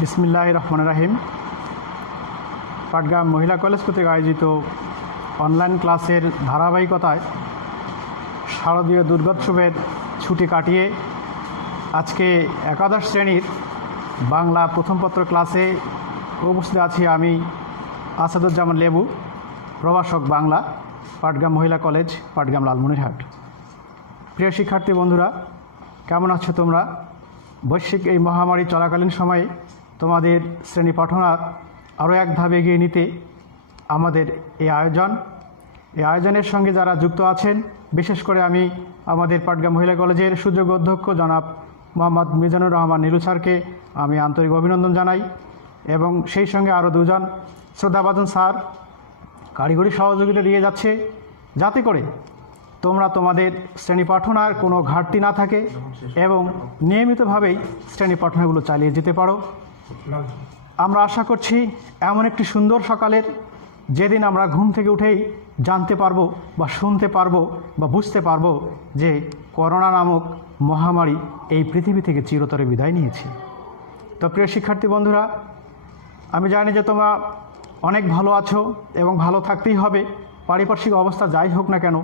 বিসমিল্লাহির রহমানির রহিম। পাটগ্রাম মহিলা কলেজ কর্তৃক আয়োজিত অনলাইন ক্লাসের ধারাবাহিকতায় শারদীয় দুর্গোৎসবের ছুটি কাটিয়ে আজকে একাদশ শ্রেণীর বাংলা প্রথম পত্র ক্লাসে উপস্থিত আছি আমি আসাদুজ্জামান লেবু, প্রভাষক বাংলা, পাটগ্রাম মহিলা কলেজ, পাটগ্রাম লালমনিরহাট। প্রিয় শিক্ষার্থী বন্ধুরা, কেমন আছো তোমরা? বৈশ্বিক এই মহামারী চলাকালীন সময়ে তোমাদের শ্রেণী পঠনার আরও এক ধাপ এগিয়ে নিতে আমাদের এই আয়োজনের সঙ্গে যারা যুক্ত আছেন, বিশেষ করে আমি আমাদের পাটগ্রাম মহিলা কলেজের সুযোগ্য অধ্যক্ষ জনাব মোহাম্মদ মিজানুর রহমান নীলু স্যারকে আমি আন্তরিক অভিনন্দন জানাই, এবং সেই সঙ্গে আরও দুজন শ্রদ্ধাভাজন স্যার কারিগরি সহযোগিতা দিয়ে যাচ্ছে, যাতে করে তোমরা তোমাদের শ্রেণী পঠনার কোনো ঘাটতি না থাকে এবং নিয়মিতভাবেই শ্রেণী পঠনাগুলো চালিয়ে যেতে পারো। আমরা আশা করছি এমন একটি সুন্দর সকালের যেদিন আমরা ঘুম থেকে উঠেই জানতে পারবো বা শুনতে পারবো বা বুঝতে পারবো যে করোনা নামক মহামারী এই পৃথিবী থেকে চিরতরে বিদায় নিয়েছে। তো প্রিয় শিক্ষার্থী বন্ধুরা, আমি জানি যে তোমরা অনেক ভালো আছো এবং ভালো থাকতেই হবে। পারিপার্শ্বিক অবস্থা যাই হোক না কেন,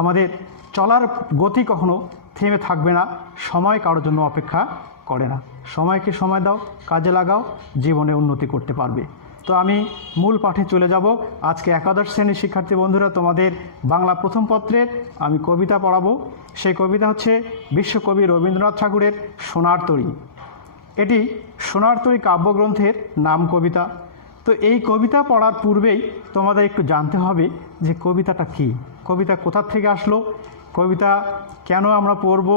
আমাদের চলার গতি কখনো থেমে থাকবে না। সময় কারোর জন্য অপেক্ষা করে না। সময়কে সময় দাও, কাজে লাগাও, জীবনে উন্নতি করতে পারবে। তো আমি মূল পাঠে চলে যাব। আজকে একাদশ শ্রেণীর শিক্ষার্থী বন্ধুরা, তোমাদের বাংলা প্রথম পত্রের আমি কবিতা পড়াবো। সেই কবিতা হচ্ছে বিশ্বকবি রবীন্দ্রনাথ ঠাকুরের সোনার তরী। এটি সোনার তরী কাব্যগ্রন্থের নাম কবিতা। তো এই কবিতা পড়ার পূর্বেই তোমাদের একটু জানতে হবে যে কবিতাটা কী, কবিতা কোথা থেকে আসলো, কবিতা কেন আমরা পড়ব,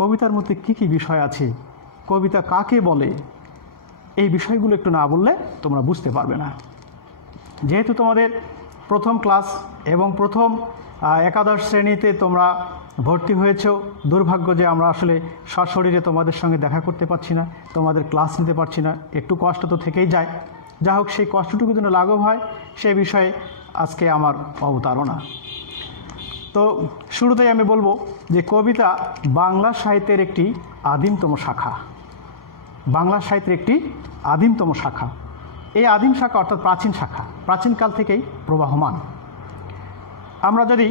কবিতার মধ্যে কী কী বিষয় আছে, কবিতা কাকে বলে, এই বিষয়গুলো একটু না বললে তোমরা বুঝতে পারবে না। যেহেতু তোমাদের প্রথম ক্লাস এবং প্রথম একাদশ শ্রেণীতে তোমরা ভর্তি হয়েছো, দুর্ভাগ্য যে আমরা আসলে সশরীরে তোমাদের সঙ্গে দেখা করতে পারছি না, তোমাদের ক্লাস নিতে পারছি না, একটু কষ্ট তো থেকেই যায়। যা হোক, সেই কষ্টটুকু যেন লাঘব হয় সে বিষয়ে আজকে আমার অবতারণা। তো শুরুতেই আমি বলবো যে কবিতা বাংলা সাহিত্যের একটি আদিমতম শাখা। বাংলা সাহিত্যের একটি আদিমতম শাখা। এই আদিম শাখা অর্থাৎ প্রাচীন শাখা, প্রাচীনকাল থেকেই প্রবাহমান। আমরা যদি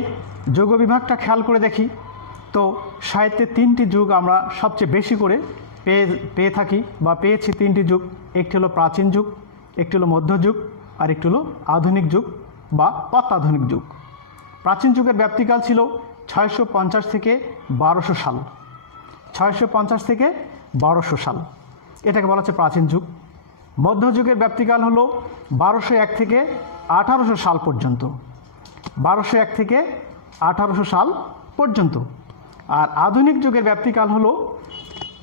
যুগ বিভাগটা খেয়াল করে দেখি, তো সাহিত্যের তিনটি যুগ আমরা সবচেয়ে বেশি করে পেয়ে থাকি বা পেয়েছি। তিনটি যুগ, একটি হলো প্রাচীন যুগ, একটি হলো মধ্যযুগ, আর একটি হলো আধুনিক যুগ বা অত্যাধুনিক যুগ। প্রাচীন যুগের ব্যাপ্তিকাল ছিল 650 থেকে 1200 সাল। 650 থেকে 1200 সাল, এটাকে বলা হচ্ছে প্রাচীন যুগ। মধ্যযুগের ব্যাপ্তিকাল হলো 1201 থেকে 1800 সাল পর্যন্ত। 1201 থেকে 1800 সাল পর্যন্ত। আর আধুনিক যুগের ব্যাপ্তিকাল হলো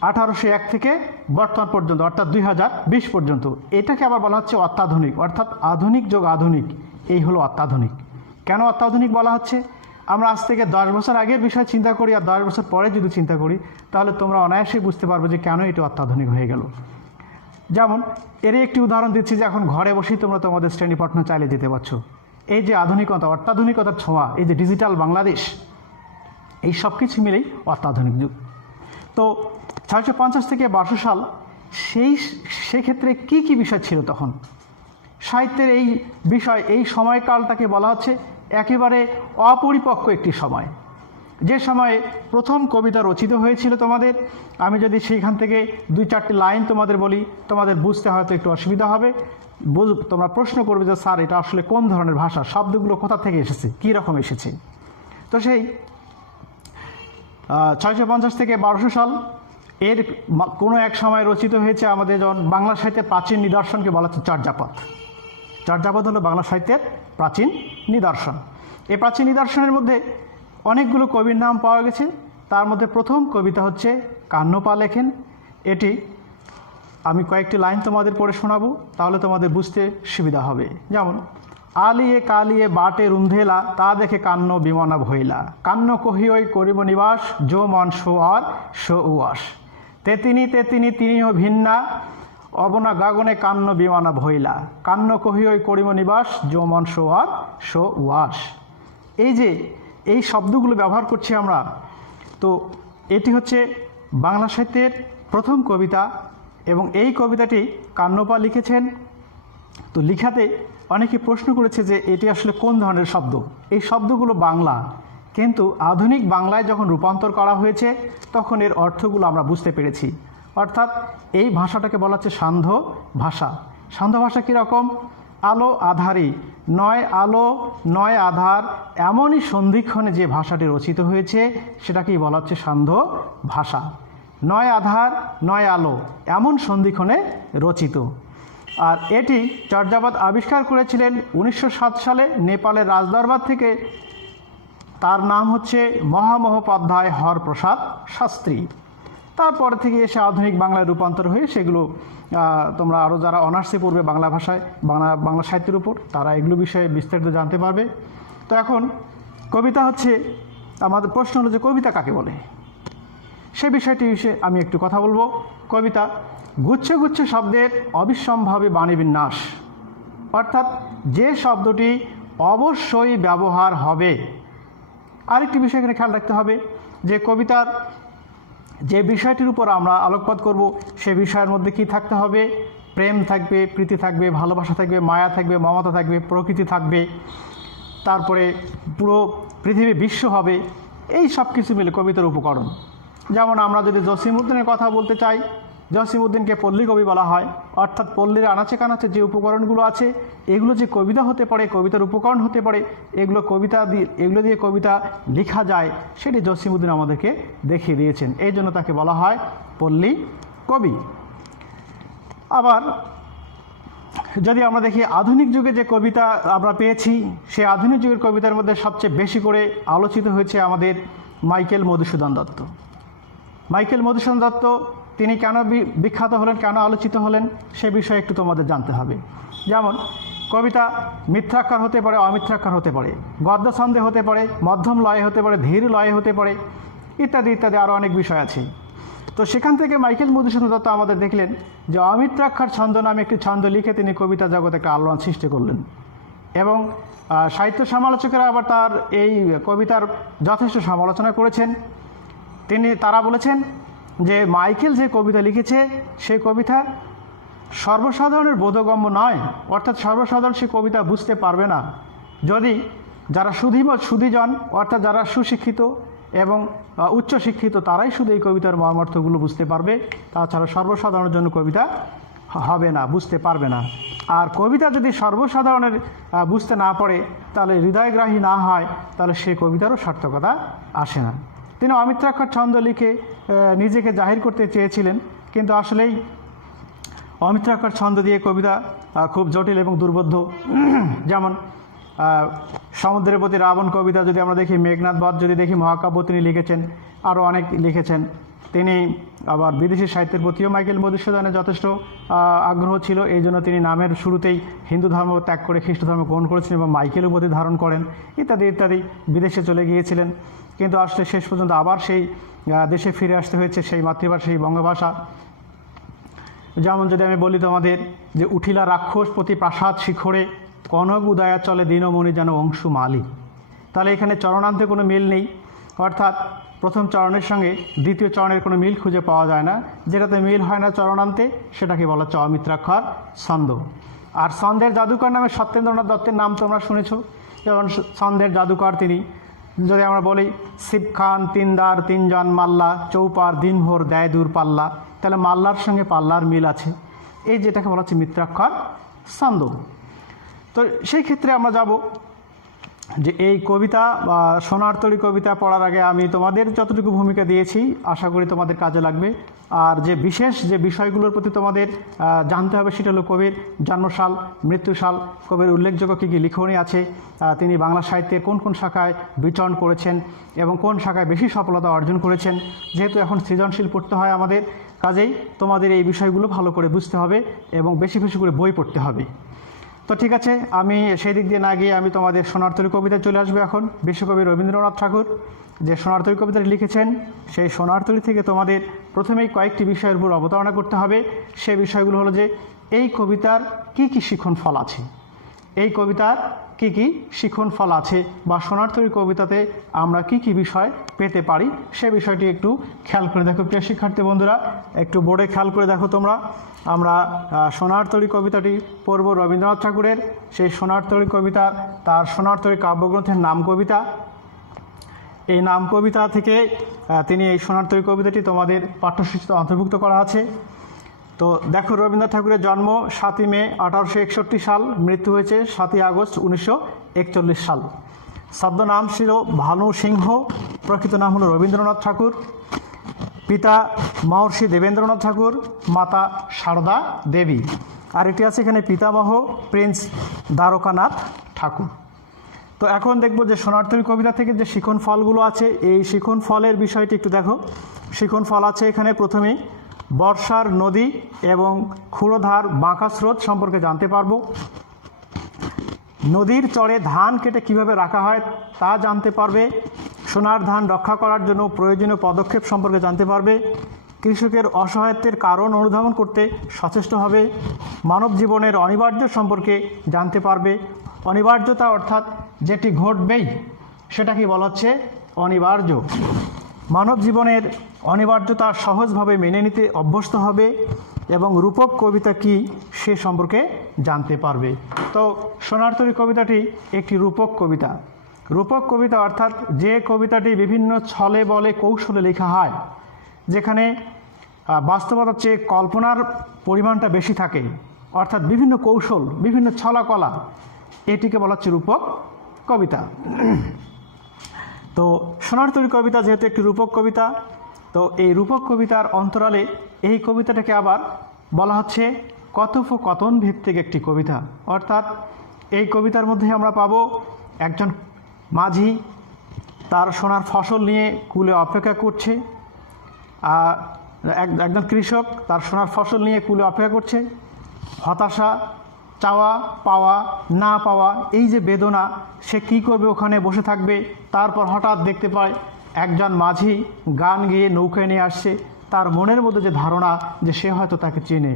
1801 থেকে বর্তমান পর্যন্ত, অর্থাৎ 2020 পর্যন্ত। এটাকে আবার বলা হচ্ছে অত্যাধুনিক, অর্থাৎ আধুনিক যুগ আধুনিক, এই হলো অত্যাধুনিক। কেন অত্যাধুনিক বলা হচ্ছে? আমরা আজ থেকে 10 বছর আগের বিষয় চিন্তা করি আর 10 বছর পরে যদি চিন্তা করি, তাহলে তোমরা অনায়াসেই বুঝতে পারবে যে কেন এটা অত্যাধুনিক হয়ে গেল। যেমন এরই একটি উদাহরণ দিচ্ছি যে এখন ঘরে বসেই তোমরা তোমাদের শ্রেণী পঠন চালিয়ে যেতে পারছো। এই যে আধুনিকতা, অত্যাধুনিকতার ছোঁয়া, এই যে ডিজিটাল বাংলাদেশ, এই সব কিছু মিলেই অত্যাধুনিক যুগ। তো 650 থেকে 1200 সাল, সেক্ষেত্রে কী কী বিষয় ছিল তখন সাহিত্যের? এই বিষয়, এই সময়কালটাকে বলা হচ্ছে একেবারে অপরিপক্ক একটি সময়, যে সময়ে প্রথম কবিতা রচিত হয়েছিল। তোমাদের আমি যদি সেইখান থেকে 2-4টি লাইন তোমাদের বলি, তোমাদের বুঝতে হয়তো একটু অসুবিধা হবে। তোমরা প্রশ্ন করবে যে স্যার, এটা আসলে কোন ধরনের ভাষা, শব্দগুলো কোথা থেকে এসেছে, কী রকম এসেছে। তো সেই 650 থেকে 1200 সাল এর কোনো এক সময় রচিত হয়েছে আমাদের বাংলা সাহিত্যের প্রাচীন নিদর্শনকে বলা হচ্ছে চর্যাপদ। চর্যাপদ হলো বাংলা সাহিত্যের প্রাচীন নিদর্শন। এই প্রাচীন নিদর্শনের মধ্যে অনেকগুলো কবির নাম পাওয়া গেছে। তার মধ্যে প্রথম কবিতা হচ্ছে কান্নপা লেখেন। এটি আমি কয়েকটি লাইন তোমাদের পড়ে শোনাবো, তাহলে তোমাদের বুঝতে সুবিধা হবে। যেমন, আলিয়ে কালিয়ে বাটে রুন্ধেলা, তা দেখে কান্ন বিমনা ভইলা, কান্ন কহিওই করিব নিবাস, যো মন সো আর সো উয়াস, তেতিনি তেতিনি তিনিও ভিন্না, অবনা গাগনে কান্ন বিমানা ভইলা, কান্ন কহিওই করিব নিবাস, যো মন সো আর সো উয়াস। এই যে এই শব্দগুলো ব্যবহার করছি আমরা, তো এটি হচ্ছে বাংলা সাহিত্যের প্রথম কবিতা এবং এই কবিতাটি কান্নপা লিখেছেন। তো লিখাতে অনেকে প্রশ্ন করেছে যে এটি আসলে কোন ধরনের শব্দ। এই শব্দগুলো বাংলা, কিন্তু আধুনিক বাংলায় যখন রূপান্তর করা হয়েছে তখন এর অর্থগুলো আমরা বুঝতে পেরেছি। অর্থাৎ এই ভাষাটাকে বলা হচ্ছে সান্ধ্য ভাষা। সান্ধ্য ভাষা কীরকম? আলো আধারি, নয় আলো নয় আধার, এমনই সন্ধিক্ষণে যে ভাষাটি রচিত হয়েছে সেটাকেই বলা হচ্ছে সান্ধ্য ভাষা। নয় আধার নয় আলো, এমন সন্ধিক্ষণে রচিত। আর এটি চর্যাপদ আবিষ্কার করেছিলেন 1907 সালে নেপালের রাজদরবার থেকে। তার নাম হচ্ছে মহামহোপাধ্যায় হরপ্রসাদ শাস্ত্রী। তারপরে থেকে এসে আধুনিক বাংলায় রূপান্তর হয়ে সেগুলো তোমরা আরও যারা অনার্সে পড়বে বাংলা ভাষায়, বাংলা সাহিত্যের উপর, তারা এগুলো বিষয়ে বিস্তারিত জানতে পারবে। তো এখন কবিতা হচ্ছে, আমাদের প্রশ্ন হলো যে কবিতা কাকে বলে, সে বিষয়টি বিষয়ে আমি একটু কথা বলবো। কবিতা গুচ্ছে গুচ্ছে শব্দের অবিসম্ভাবী বাণীবিন্যাস, অর্থাৎ যে শব্দটি অবশ্যই ব্যবহার হবে। আরেকটি বিষয় এখানে খেয়াল রাখতে হবে যে কবিতার যে বিষয়টির উপর আমরা আলোকপাত করব সে বিষয়ের মধ্যে কি থাকতে হবে? প্রেম থাকবে, প্রীতি থাকবে, ভালোবাসা থাকবে, মায়া থাকবে, মমতা থাকবে, প্রকৃতি থাকবে, তারপরে পুরো পৃথিবী বিশ্ব হবে। এই সব কিছু মিলে কবিতার উপকরণ। যেমন আমরা যদি জসিমউদ্দিনের কথা বলতে চাই, জসিমউদ্দিনকে পল্লী কবি বলা হয়। অর্থাৎ পল্লীর আনাচে কানাচে যে উপকরণগুলো আছে এগুলো যে কবিতা হতে পারে, কবিতার উপকরণ হতে পারে, এগুলো দিয়ে কবিতা লেখা যায়, সেটি জসিমউদ্দিন আমাদেরকে দেখিয়ে দিয়েছেন। এই জন্য তাকে বলা হয় পল্লী কবি। আবার যদি আমরা দেখি আধুনিক যুগে যে কবিতা আমরা পেয়েছি, সেই আধুনিক যুগের কবিতার মধ্যে সবচেয়ে বেশি করে আলোচিত হয়েছে আমাদের মাইকেল মধুসূদন দত্ত। মাইকেল মধুসূদন দত্ত তিনি কেন বিখ্যাত হলেন, কেন আলোচিত হলেন, সে বিষয়ে একটু তোমাদের জানতে হবে। যেমন কবিতা মিথ্যাক্ষর হতে পারে, অমিথ্যাক্ষর হতে পারে, গদ্য ছন্দে হতে পারে, মধ্যম লয়ে হতে পারে, ধীর লয়ে হতে পারে, ইত্যাদি ইত্যাদি আরও অনেক বিষয় আছে। তো সেখান থেকে মাইকেল মধুসূদন দত্ত আমাদের দেখলেন যে অমিত্রাক্ষর ছন্দ নামে একটি ছন্দ লিখে তিনি কবিতা জগতে একটা আলোড়ন সৃষ্টি করলেন। এবং সাহিত্য সমালোচকেরা আবার তার এই কবিতার যথেষ্ট সমালোচনা করেছেন। তারা বলেছেন যে মাইকেল যে কবিতা লিখেছে সেই কবিতা সর্বসাধারণের বোধগম্য নয়, অর্থাৎ সর্বসাধারণ সে কবিতা বুঝতে পারবে না। যদি যারা সুধীজন, অর্থাৎ যারা সুশিক্ষিত এবং উচ্চশিক্ষিত, তারাই শুধু এই কবিতার মর্মার্থগুলো বুঝতে পারবে, তাছাড়া সর্বসাধারণের জন্য কবিতা হবে না, বুঝতে পারবে না। আর কবিতা যদি সর্বসাধারণের বুঝতে না পারে, তাহলে হৃদয়গ্রাহী না হয়, তাহলে সে কবিতারও সার্থকতা আসে না। তিনি অমিত্রাক্ষর ছন্দ লিখে নিজেকে জাহির করতে চেয়েছিলেন, কিন্তু আসলেই অমিত্রাক্ষর ছন্দ দিয়ে কবিতা খুব জটিল এবং দুর্বোধ্য। যেমন সমুদ্রের প্রতি রাবণ কবিতা যদি আমরা দেখি, মেঘনাদ বধ যদি দেখি, মহাকাব্য তিনি লিখেছেন, আরও অনেক লিখেছেন। তিনি আবার বিদেশি সাহিত্যের প্রতিও মাইকেল মধুসূদনের যথেষ্ট আগ্রহ ছিল। এই জন্য তিনি নামের শুরুতেই হিন্দু ধর্ম ত্যাগ করে খ্রিস্ট ধর্ম গ্রহণ করেছিলেন এবং মাইকেল উপাধি ধারণ করেন, ইত্যাদি ইত্যাদি। বিদেশে চলে গিয়েছিলেন, কিন্তু আসলে শেষ পর্যন্ত আবার সেই দেশে ফিরে আসতে হয়েছে, সেই মাতৃভাষা, সেই বঙ্গভাষা। যেমন যদি আমি বলি তোমাদের যে উঠিলা রাক্ষস প্রতি প্রাসাদ শিখরে, কনক উদয়া চলে দীনমণি যেন অংশু মালি, তাহলে এখানে চরণান্তে কোনো মিল নেই। অর্থাৎ প্রথম চরণের সঙ্গে দ্বিতীয় চরণের কোনো মিল খুঁজে পাওয়া যায় না। যেটাতে মিল হয় না চরণান্তে, সেটাকে বলা হচ্ছে অমিত্রাক্ষর ছন্দ। আর ছন্দের জাদুকর নামে সত্যেন্দ্রনাথ দত্তের নাম তোমরা শুনেছ। যেমন ছন্দের জাদুকর তিনি, যদি আমরা বলি শিব খান তিনদার তিনজন মাল্লা, চৌপার দিনভর দেয় দূর পাল্লা, তাহলে মাল্লার সঙ্গে পাল্লার মিল আছে। এই যেটাকে বলা হচ্ছে মিত্রাক্ষর ছন্দ। তো সেই ক্ষেত্রে আমরা যাব যে এই কবিতা বা সোনারতরী কবিতা পড়ার আগে আমি তোমাদের যতটুকু ভূমিকা দিয়েছি আশা করি তোমাদের কাজে লাগবে। আর যে বিশেষ যে বিষয়গুলোর প্রতি তোমাদের জানতে হবে সেটা হলো কবির জন্মসাল, মৃত্যুসাল, কবির উল্লেখযোগ্য কী কী লিখনী আছে, তিনি বাংলা সাহিত্যের কোন কোন শাখায় বিচরণ করেছেন এবং কোন শাখায় বেশি সফলতা অর্জন করেছেন। যেহেতু এখন সৃজনশীল পড়তে হয় আমাদের, কাজেই তোমাদের এই বিষয়গুলো ভালো করে বুঝতে হবে এবং বেশি বেশি করে বই পড়তে হবে। তো ঠিক আছে, আমি সেই দিক দিয়ে না গিয়ে আমি তোমাদের সোনারতরী কবিতায় চলে আসবো। এখন বিশ্বকবি রবীন্দ্রনাথ ঠাকুর যে সোনারতরী কবিতাটি লিখেছেন, সেই সোনারতরী থেকে তোমাদের প্রথমেই কয়েকটি বিষয়ের উপর অবতারণা করতে হবে। সে বিষয়গুলো হলো যে এই কবিতার কি কি শিখন ফল আছে, এই কবিতার কি কি শিখন ফল আছে বা সোনার তরী কবিতাতে আমরা কি কি বিষয় পেতে পারি সে বিষয়টি একটু খেয়াল করে দেখো প্রিয় শিক্ষার্থী বন্ধুরা, একটু বোর্ডে খেয়াল করে দেখো তোমরা। আমরা সোনার তরী কবিতাটি পড়ব রবীন্দ্রনাথ ঠাকুরের, সেই সোনার তরী কবিতা তার সোনার তরী কাব্যগ্রন্থের নাম কবিতা। এই নাম কবিতা থেকে তিনি এই সোনার তরী কবিতাটি তোমাদের পাঠ্যসূচিতে অন্তর্ভুক্ত করা আছে। তো দেখো, রবীন্দ্রনাথ ঠাকুরের জন্ম 7ই মে 1861 সাল, মৃত্যু হয়েছে 7ই আগস্ট 1941 সাল। ছদ্মনাম ছিল ভানু সিংহ, প্রকৃত নাম হলো রবীন্দ্রনাথ ঠাকুর। পিতা মহর্ষি দেবেন্দ্রনাথ ঠাকুর, মাতা সারদা দেবী। আর এটি আছে এখানে পিতামহ প্রিন্স দ্বারকানাথ ঠাকুর। তো এখন দেখব যে সোনার তরী কবিতা থেকে যে শিখন ফলগুলো আছে, এই শিখন ফলের বিষয়টি একটু দেখো। শিখন ফল আছে এখানে প্রথমেই বর্ষার নদী এবং ক্ষুরধার বাঁকা স্রোত সম্পর্কে জানতে পারবো। নদীর চরে ধান কেটে কিভাবে রাখা হয় তা জানতে পারবে। সোনার ধান রক্ষা করার জন্য প্রয়োজনীয় পদক্ষেপ সম্পর্কে জানতে পারবে। কৃষকের অসহায়ত্বের কারণ অনুধাবন করতে সচেষ্ট হবে। মানব জীবনের অনিবার্য সম্পর্কে জানতে পারবে। অনিবার্যতা অর্থাৎ যেটি ঘটবেই সেটাকে বলা হচ্ছে অনিবার্য। মানব জীবনের অনিবার্যতা সহজভাবে মেনে নিতে অভ্যস্ত হবে এবং রূপক কবিতা কি সে সম্পর্কে জানতে পারবে। তো সোনার তরী কবিতাটি একটি রূপক কবিতা। রূপক কবিতা অর্থাৎ যে কবিতাটি বিভিন্ন ছলে বলে কৌশলে লেখা হয়, যেখানে বাস্তবতার চেয়ে কল্পনার পরিমাণটা বেশি থাকে, অর্থাৎ বিভিন্ন কৌশল, বিভিন্ন ছলাকলা, এটিকে বলা হচ্ছে রূপক কবিতা। তো সোনার তরী কবিতা যেহেতু একটি রূপক কবিতা, তো এই রূপক কবিতার অন্তরালে এই কবিতাটাকে আবার বলা হচ্ছে কথোপকথন ভিত্তিক একটি কবিতা। অর্থাৎ এই কবিতার মধ্যে আমরা পাবো একজন মাঝি তার সোনার ফসল নিয়ে কুলে অপেক্ষা করছে, একজন কৃষক তার সোনার ফসল নিয়ে কুলে অপেক্ষা করছে। হতাশা, চাওয়া পাওয়া না পাওয়া, এই যে বেদনা, সে কী করবে, ওখানে বসে থাকবে। তারপর হঠাৎ দেখতে পায় একজন মাঝি গান গেয়ে নৌকায় নিয়ে আসছে। তার মনের মধ্যে যে ধারণা যে সে হয়তো তাকে চেনে,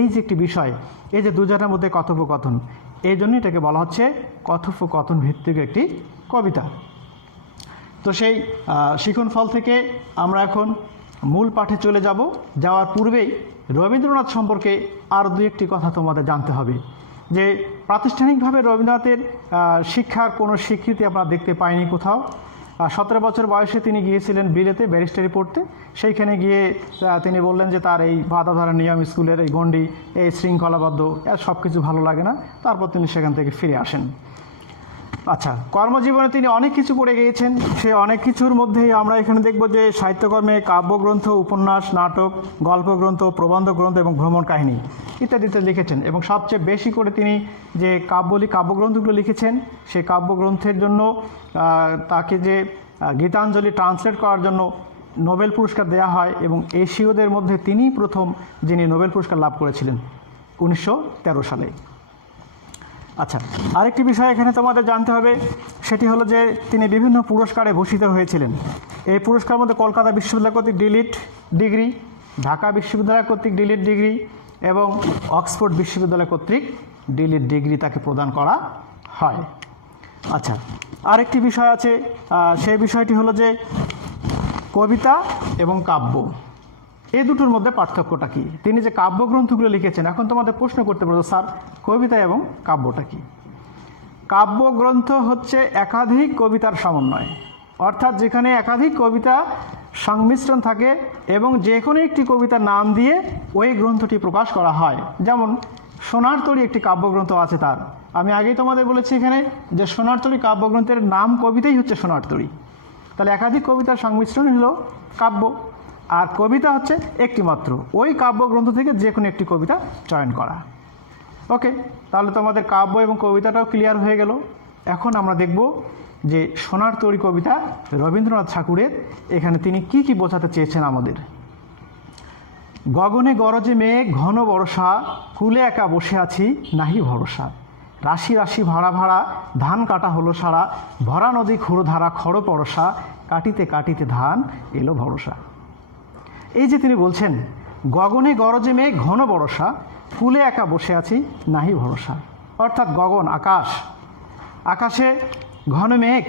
এই যে একটি বিষয়, এই যে দুজনের মধ্যে কথোপকথন, এই জন্য এটাকে বলা হচ্ছে কথোপকথন ভিত্তিক একটি কবিতা। তো সেই শিখন ফল থেকে আমরা এখন মূল পাঠে চলে যাব। যাওয়ার পূর্বেই রবীন্দ্রনাথ সম্পর্কে আরও দু একটি কথা তোমাদের জানতে হবে। যে প্রাতিষ্ঠানিকভাবে রবীন্দ্রনাথের শিক্ষার কোনো স্বীকৃতি আমরা দেখতে পাইনি কোথাও। 17 বছর বয়সে তিনি গিয়েছিলেন বিলেতে ব্যারিস্টারি পড়তে। সেইখানে গিয়ে তিনি বললেন যে তার এই বাধাধারা নিয়ম, স্কুলের এই গণ্ডি, এই শৃঙ্খলাবদ্ধ, সব কিছু ভালো লাগে না। তারপর তিনি সেখান থেকে ফিরে আসেন। আচ্ছা, কর্মজীবনে তিনি অনেক কিছু করে গিয়েছেন। সে অনেক কিছুর মধ্যেই আমরা এখানে দেখব যে সাহিত্যকর্মে কাব্যগ্রন্থ, উপন্যাস, নাটক, গল্পগ্রন্থ, প্রবন্ধ গ্রন্থ এবং ভ্রমণ কাহিনী ইত্যাদিতে লিখেছেন। এবং সবচেয়ে বেশি করে তিনি যে কাব্যগ্রন্থগুলো লিখেছেন, সেই কাব্যগ্রন্থের জন্য তাকে যে গীতাঞ্জলি ট্রান্সলেট করার জন্য নোবেল পুরস্কার দেওয়া হয় এবং এশীয়দের মধ্যে তিনিই প্রথম যিনি নোবেল পুরস্কার লাভ করেছিলেন 1913 সালে। আচ্ছা, আরেকটি বিষয় এখানে তোমাদের জানতে হবে, সেটি হলো যে তিনি বিভিন্ন পুরস্কারে ভূষিত হয়েছিলেন। এই পুরস্কারের মধ্যে কলকাতা বিশ্ববিদ্যালয় কর্তৃক ডিলিট ডিগ্রি, ঢাকা বিশ্ববিদ্যালয় কর্তৃক ডিলিট ডিগ্রি এবং অক্সফোর্ড বিশ্ববিদ্যালয় কর্তৃক ডিলিট ডিগ্রি তাকে প্রদান করা হয়। আচ্ছা, আরেকটি বিষয় আছে, সেই বিষয়টি হলো যে কবিতা এবং কাব্য, এই দুটোর মধ্যে পার্থক্যটা কী। তিনি যে কাব্যগ্রন্থগুলো লিখেছেন, এখন তোমাদের প্রশ্ন করতে পারো, স্যার কবিতা এবং কাব্যটা কী? কাব্যগ্রন্থ হচ্ছে একাধিক কবিতার সমন্বয়, অর্থাৎ যেখানে একাধিক কবিতা সংমিশ্রণ থাকে এবং যে কোনো একটি কবিতার নাম দিয়ে ওই গ্রন্থটি প্রকাশ করা হয়। যেমন সোনার তরী একটি কাব্যগ্রন্থ আছে তার, আমি আগেই তোমাদের বলেছি এখানে যে সোনার তরী কাব্যগ্রন্থের নাম কবিতাই হচ্ছে সোনার তরী। তাহলে একাধিক কবিতার সংমিশ্রণ হলো কাব্য, আর কবিতা হচ্ছে একটি মাত্র, ওই কাব্যগ্রন্থ থেকে যে কোনো একটি কবিতা চয়ন করা। ওকে, তাহলে তোমাদের কাব্য এবং কবিতাটাও ক্লিয়ার হয়ে গেল। এখন আমরা দেখব যে সোনার তরী কবিতা রবীন্দ্রনাথ ঠাকুরের, এখানে তিনি কি কি বোঝাতে চেয়েছেন আমাদের। গগনে গরজে মেঘ ঘন বর্ষা, কুলে একা বসে আছি নাহি ভরসা। রাশি রাশি ভাড়া ভাড়া ধান কাটা হলো সারা, ভরা নদী ক্ষুরধারা খড় পরশা, কাটিতে কাটিতে ধান এলো ভরসা। এই যে তিনি বলছেন গগনে গরজে মেঘ ঘন বর্ষা, কুলে একা বসে আছি নাহি ভরসা, অর্থাৎ গগন, আকাশ, আকাশে ঘন মেঘ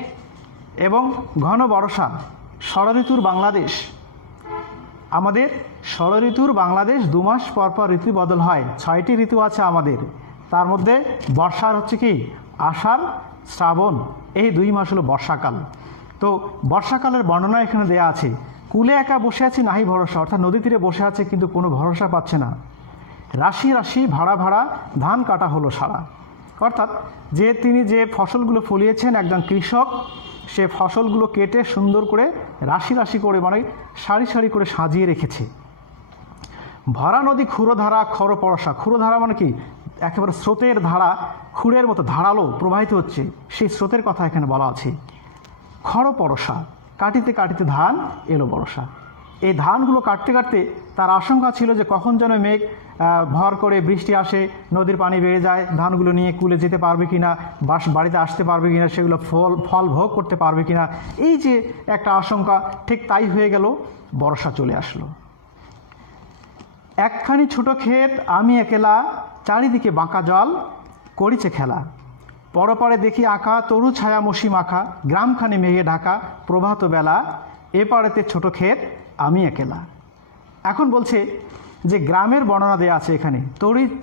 এবং ঘন বর্ষা। ষড়ঋতুর বাংলাদেশ, আমাদের ষড়ঋতুর বাংলাদেশ, 2 মাস পর পর ঋতু বদল হয়। 6টি ঋতু আছে আমাদের, তার মধ্যে বর্ষার হচ্ছে কি আষাঢ়, শ্রাবণ, এই 2 মাস হলো বর্ষাকাল। তো বর্ষাকালের বর্ণনা এখানে দেয়া আছে। কূলে একা বসে আছি নাহি ভরসা, অর্থাৎ নদী তীরে বসে আছে কিন্তু কোনো ভরসা পাচ্ছে না। রাশি রাশি ভাড়া ভাড়া ধান কাটা হলো সারা, অর্থাৎ তিনি যে ফসলগুলো ফলিয়েছেন, একজন কৃষক সে ফসলগুলো কেটে সুন্দর করে রাশি রাশি করে, মানে সারি সারি করে সাজিয়ে রেখেছে। ভরা নদী ক্ষুরধারা খর পরশা, ক্ষুরধারা মানে কি একেবারে স্রোতের ধারা, খুঁড়ের মতো ধারালো প্রবাহিত হচ্ছে, সেই স্রোতের কথা এখানে বলা আছে। খর পরশা, কাটিতে কাটিতে ধান এলো বরষা। এই ধানগুলো কাটতে কাটতে তার আশঙ্কা ছিল যে কখন যেন মেঘ ভর করে বৃষ্টি আসে, নদীর পানি বেড়ে যায়, ধানগুলো নিয়ে কুলে যেতে পারবে কিনা, বাড়িতে আসতে পারবে কিনা, সেগুলো ফল ভোগ করতে পারবে কিনা, এই যে একটা আশঙ্কা, ঠিক তাই হয়ে গেল। বর্ষা চলে আসলো। একখানি ছোট ক্ষেত আমি একেলা, চারিদিকে বাঁকা জল করিছে খেলা। পরপরে দেখি আঁকা তরু ছায়া মশি মাখা, গ্রামখানি মেঘে ঢাকা প্রভাত বেলা, এপারেতে ছোট ক্ষেত আমি একেলা। এখন বলছে যে গ্রামের বর্ণনা দেওয়া আছে এখানে,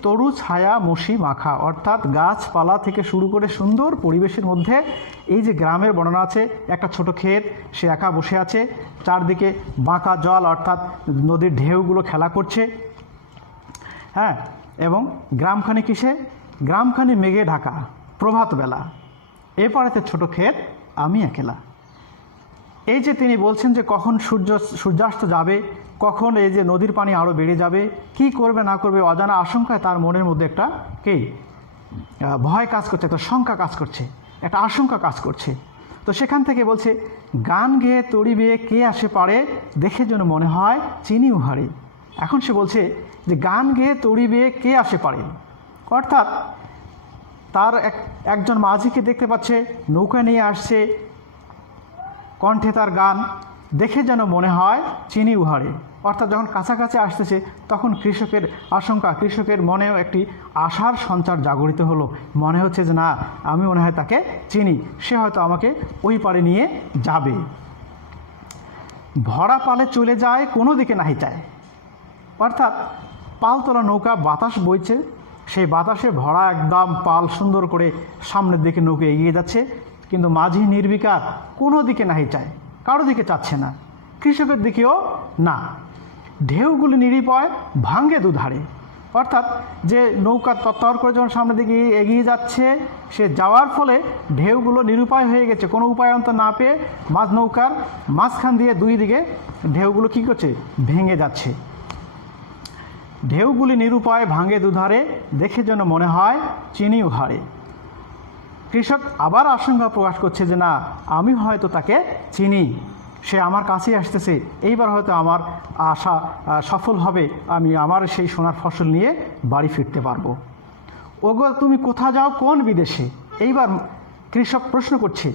তরু ছায়া মশি মাখা, অর্থাৎ গাছপালা থেকে শুরু করে সুন্দর পরিবেশের মধ্যে এই যে গ্রামের বর্ণনা আছে। একটা ছোট ক্ষেত, সে একা বসে আছে, চারদিকে বাঁকা জল অর্থাৎ নদীর ঢেউগুলো খেলা করছে। হ্যাঁ, এবং গ্রামখানি কিসে, গ্রামখানি মেঘে ঢাকা প্রভাত বেলা, এপারেতে ছোট ক্ষেত আমি একেলা। এই যে তিনি বলছেন যে কখন সূর্যাস্ত যাবে, কখন এই যে নদীর পানি আরও বেড়ে যাবে, কি করবে না করবে অজানা আশঙ্কায় তার মনের মধ্যে একটা ভয় কাজ করছে, একটা শঙ্কা কাজ করছে, একটা আশঙ্কা কাজ করছে। তো সেখান থেকে বলছে গান গেয়ে তড়ি বেয়ে কে আসে পারে, দেখে যেন মনে হয় চিনি উহারে। এখন সে বলছে যে গান গেয়ে তড়ি বেয়ে কে আসে পারে, অর্থাৎ তার একজন মাঝিকে দেখতে পাচ্ছে, নৌকা নিয়ে আসছে, কণ্ঠে তার গান, দেখে যেন মনে হয় চিনি উহারে। অর্থাৎ যখন কাছাকাছি আসতেছে তখন কৃষকের আশঙ্কা, কৃষকের মনেও একটি আশার সঞ্চার জাগরিত হলো। মনে হচ্ছে যে না, আমি মনে হয় তাকে চিনি, সে হয়তো আমাকে ওই পারে নিয়ে যাবে। ভরা পালে চলে যায় কোনো দিকে নাহি চায়, অর্থাৎ পালতোলা নৌকা, বাতাস বইছে, সেই বাতাসে ভরা একদম পাল সুন্দর করে সামনের দিকে নৌকা এগিয়ে যাচ্ছে, কিন্তু মাঝি নির্বিকার, কোনো দিকে নাহি চায়, কারো দিকে চাচ্ছে না, কৃষকের দিকেও না। ঢেউগুলি নিরিপয় ভাঙ্গে দুধারে, অর্থাৎ যে নৌকা তত্তর করে যখন সামনের দিকে এগিয়ে যাচ্ছে, সে যাওয়ার ফলে ঢেউগুলো নিরুপায় হয়ে গেছে, কোনো উপায়ন্ত না পেয়ে নৌকার মাঝখান দিয়ে দুই দিকে ঢেউগুলো কী করছে, ভেঙে যাচ্ছে। ঢেউগুলি নিরুপায় ভাঙ্গে দুধারে, দেখে যেন মনে হয় চিনি উহারে। কৃষক আবার আশঙ্কা প্রকাশ করছে যে না, আমি হয়তো তাকে চিনি, সে আমার কাছেই আসতেছে, এইবার হয়তো আমার আশা সফল হবে, আমি আমার সেই সোনার ফসল নিয়ে বাড়ি ফিরতে পারবো। ওগো তুমি কোথা যাও কোন বিদেশে, এইবার কৃষক প্রশ্ন করছে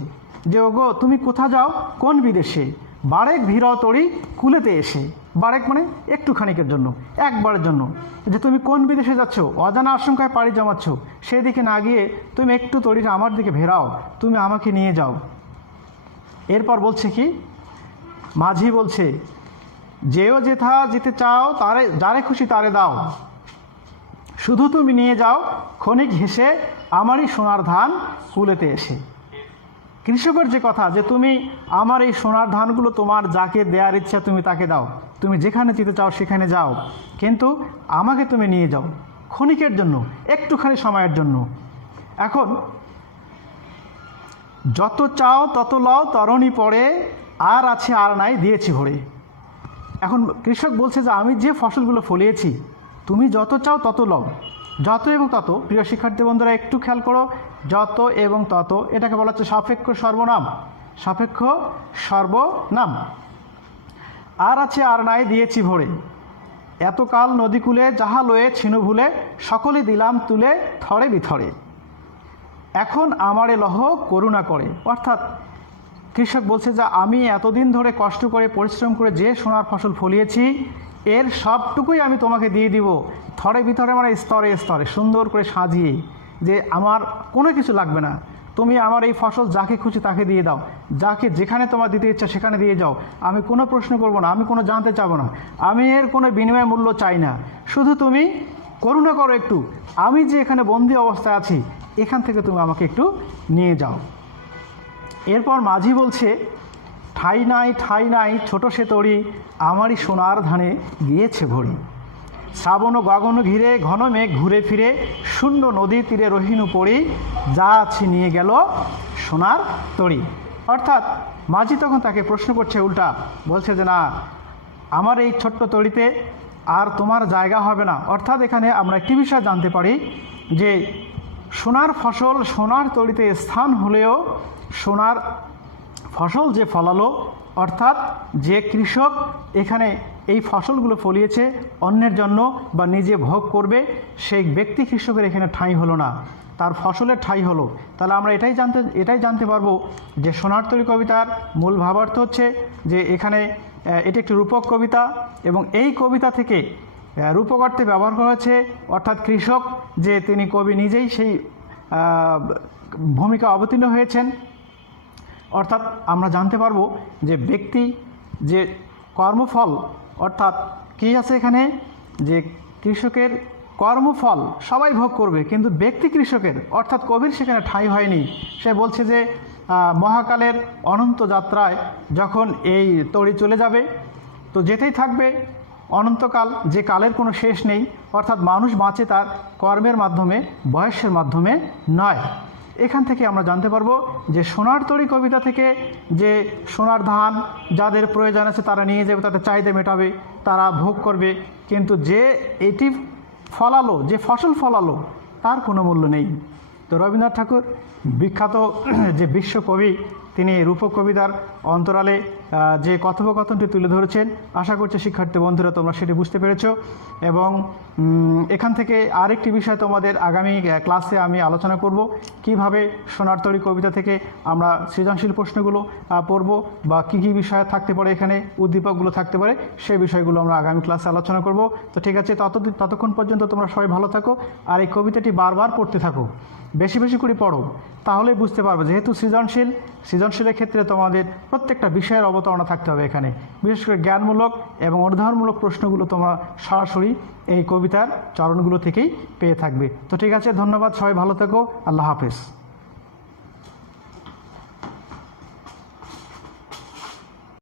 যে ওগো তুমি কোথা যাও কোন বিদেশে, বারেক ভিড়াও তরি কুলেতে এসে। বারেক মানে একটুখানিকের জন্য, একবারের জন্য, যে তুমি কোন বিদেশে যাচ্ছ, অজানা আশঙ্কায় পাড়ি জমাচ্ছ, সেদিকে না গিয়ে তুমি একটু তরিটা আমার দিকে ভেরাও, তুমি আমাকে নিয়ে যাও। এরপর বলছে কি, মাঝি বলছে যেও যেথা যেতে চাও, তারে যারে খুশি তারে দাও, শুধু তুমি নিয়ে যাও ক্ষণিক হেসে আমারই সোনার ধান কুলেতে এসে। কৃষকের যে কথা যে তুমি আমার এই সোনার ধানগুলো তোমার যাকে দেওয়ার ইচ্ছা তুমি তাকে দাও, তুমি যেখানে যেতে চাও সেখানে যাও, কিন্তু আমাকে তুমি নিয়ে যাও ক্ষণিকের জন্য, একটুখানি সময়ের জন্য। এখন যত চাও তত লও তরণী পড়ে, আর আছে আর নাই দিয়েছি ভরে। এখন কৃষক বলছে যে আমি যে ফসলগুলো ফলিয়েছি তুমি যত চাও তত লও, যত এবং তত। প্রিয় শিক্ষার্থী বন্ধুরা একটু খেয়াল করো, যত এবং তত এটাকে বলা হচ্ছে সাপেক্ষ সর্বনাম, সাপেক্ষ সর্বনাম। আর আছে আর নাই দিয়েছি ভরে, এতকাল নদীকূলে যাহা লয়ে ছিনু ভুলে, সকলে দিলাম তুলে থরে বিথরে। এখন আমারে লহ করুণা করে, অর্থাৎ কৃষক বলছে যে আমি এতদিন ধরে কষ্ট করে পরিশ্রম করে যে সোনার ফসল ফলিয়েছি এর সবটুকুই আমি তোমাকে দিয়ে দিব, থরে ভিতরে মানে স্তরে স্তরে সুন্দর করে সাজিয়ে। যে আমার কোনো কিছু লাগবে না, তুমি আমার এই ফসল যাকে খুশি তাকে দিয়ে দাও, যাকে যেখানে তোমার দিতে ইচ্ছা সেখানে দিয়ে যাও, আমি কোনো প্রশ্ন করব না, আমি কোনো জানতে চাবো না, আমি এর কোনো বিনিময় মূল্য চাই না, শুধু তুমি করুণা করো একটু, আমি যে এখানে বন্দি অবস্থায় আছি এখান থেকে তুমি আমাকে একটু নিয়ে যাও। এরপর মাঝি বলছে, ঠাই নাই ছোট সে তরি, আমারই সোনার ধানে গিয়েছে ভরি। শ্রাবণ গগন ঘিরে ঘন মেঘ ঘুরে ফিরে, শূন্য নদীর তীরে রহিনু পড়ি, যা আছে নিয়ে গেল সোনার তরি। অর্থাৎ মাঝি তখন তাকে প্রশ্ন করছে উল্টা, বলছে যে না, আমার এই ছোট্ট তরিতে আর তোমার জায়গা হবে না। অর্থাৎ এখানে আমরা একটি বিষয় জানতে পারি যে সোনার ফসল সোনার তরিতে স্থান হলেও সোনার ফসল যে ফলালো, অর্থাৎ যে কৃষক এখানে এই ফসলগুলো ফলিয়েছে অন্যের জন্য বা নিজে ভোগ করবে, সেই ব্যক্তি কৃষকের এখানে ঠাঁই হলো না, তার ফসলের ঠাঁই হলো। তাহলে আমরা এটাই জানতে পারবো যে সোনার তরী কবিতার মূল ভাবার্থ হচ্ছে যে এখানে এটি একটি রূপক কবিতা, এবং এই কবিতা থেকে রূপক অর্থে ব্যবহার করা হয়েছে, অর্থাৎ কৃষক যে তিনি কবি নিজেই সেই ভূমিকা অবতীর্ণ হয়েছেন। অর্থাৎ আমরা জানতে পারবো যে ব্যক্তি যে কর্মফল, অর্থাৎ কী আছে এখানে, যে কৃষকের কর্মফল সবাই ভোগ করবে, কিন্তু ব্যক্তি কৃষকের অর্থাৎ কবির সেখানে ঠাঁই হয়নি। সে বলছে যে মহাকালের অনন্ত যাত্রায় যখন এই তরি চলে যাবে তো যেতেই থাকবে অনন্তকাল, যে কালের কোনো শেষ নেই, অর্থাৎ মানুষ বাঁচে তার কর্মের মাধ্যমে, বয়সের মাধ্যমে নয়। এখান থেকে আমরা জানতে পারবো যে সোনার তরী কবিতা থেকে যে সোনার ধান যাদের প্রয়োজন আছে তারা নিয়ে যাবে, তাদের চাহিদা মেটাবে, তারা ভোগ করবে, কিন্তু যে এটি ফলালো, যে ফসল ফলালো তার কোনো মূল্য নেই। তো রবীন্দ্রনাথ ঠাকুর বিখ্যাত যে বিশ্বকবি, তিনি রূপক কবিতার অন্তরালে যে কথোপকথনটি তুলে ধরেছেন, আশা করছি শিক্ষার্থী বন্ধুরা তোমরা সেটি বুঝতে পেরেছ। এবং এখান থেকে আরেকটি বিষয় তোমাদের আগামী ক্লাসে আমি আলোচনা করব, কিভাবে সোনার তরী কবিতা থেকে আমরা সৃজনশীল প্রশ্নগুলো পড়ব, বা কী কী বিষয় থাকতে পারে, এখানে উদ্দীপকগুলো থাকতে পারে, সেই বিষয়গুলো আমরা আগামী ক্লাসে আলোচনা করব। তো ঠিক আছে, ততক্ষণ পর্যন্ত তোমরা সবাই ভালো থাকো, আর এই কবিতাটি বারবার পড়তে থাকো, বেশি বেশি করে পড়ো, তাহলেই বুঝতে পারবে। যেহেতু সৃজনশীলের ক্ষেত্রে তোমাদের প্রত্যেকটা বিষয়ের অবতারণা থাকতে হবে এখানে, বিশেষ করে জ্ঞানমূলক এবং অনুধাবনমূলক প্রশ্নগুলো তোমরা সরাসরি এই কবিতার চরণগুলো থেকেই পেয়ে থাকবে। তো ঠিক আছে, ধন্যবাদ, সবাই ভালো থেকো, আল্লাহ হাফেজ।